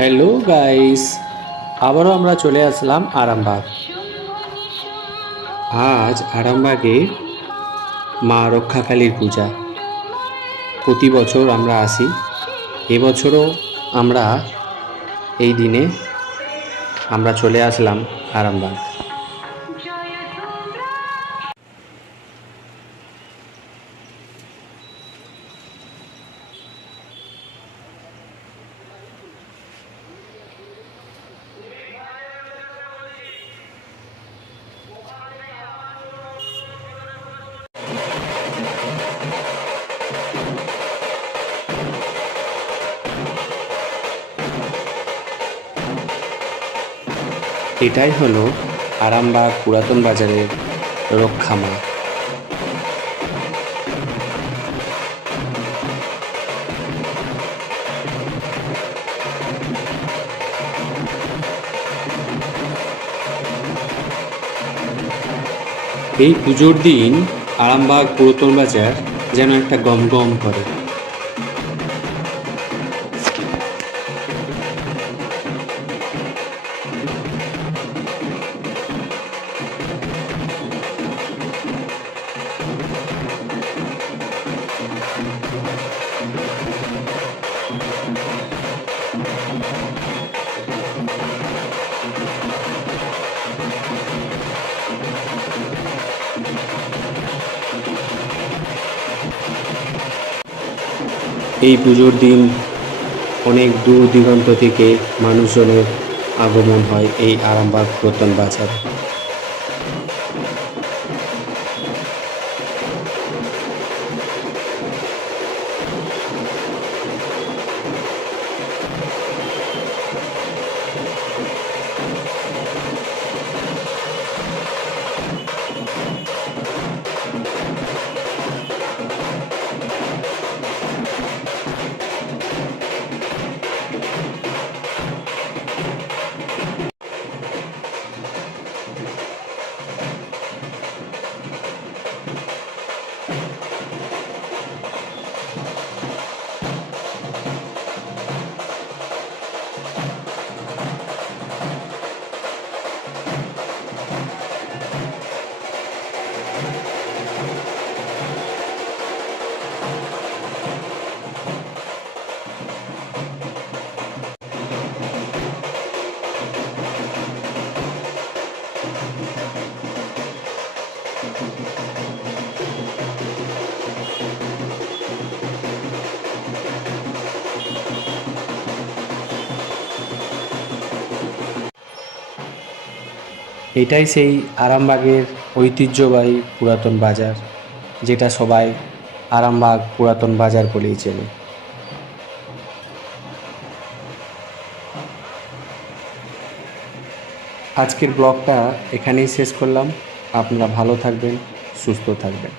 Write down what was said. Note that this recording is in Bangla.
হ্যালো গাইস, আবারও আমরা চলে আসলাম আরামবাগ। আজ আরামবাগে মা রক্ষাকালীর পূজা। প্রতি বছর আমরা আসি, এবছরও আমরা এই দিনে আমরা চলে আসলাম আরামবাগ। এটাই হলো আরামবাগ পুরাতন বাজারের রক্ষা মা। এই পুজোর দিন আরামবাগ পুরাতন বাজার যেন একটা গম গম করে। এই পুজোর দিন অনেক দূর দিগন্ত থেকে মানুষজনের আগমন হয় এই আরামবাগ পুরাতন বাজারে। এটাই সেই আরামবাগের ঐতিহ্যবাহী পুরাতন বাজার, যেটা সবাই আরামবাগ পুরাতন বাজার বলেই চেনে। আজকের ব্লগটা এখানেই শেষ করলাম। আপনারা ভালো থাকবেন, সুস্থ থাকবেন।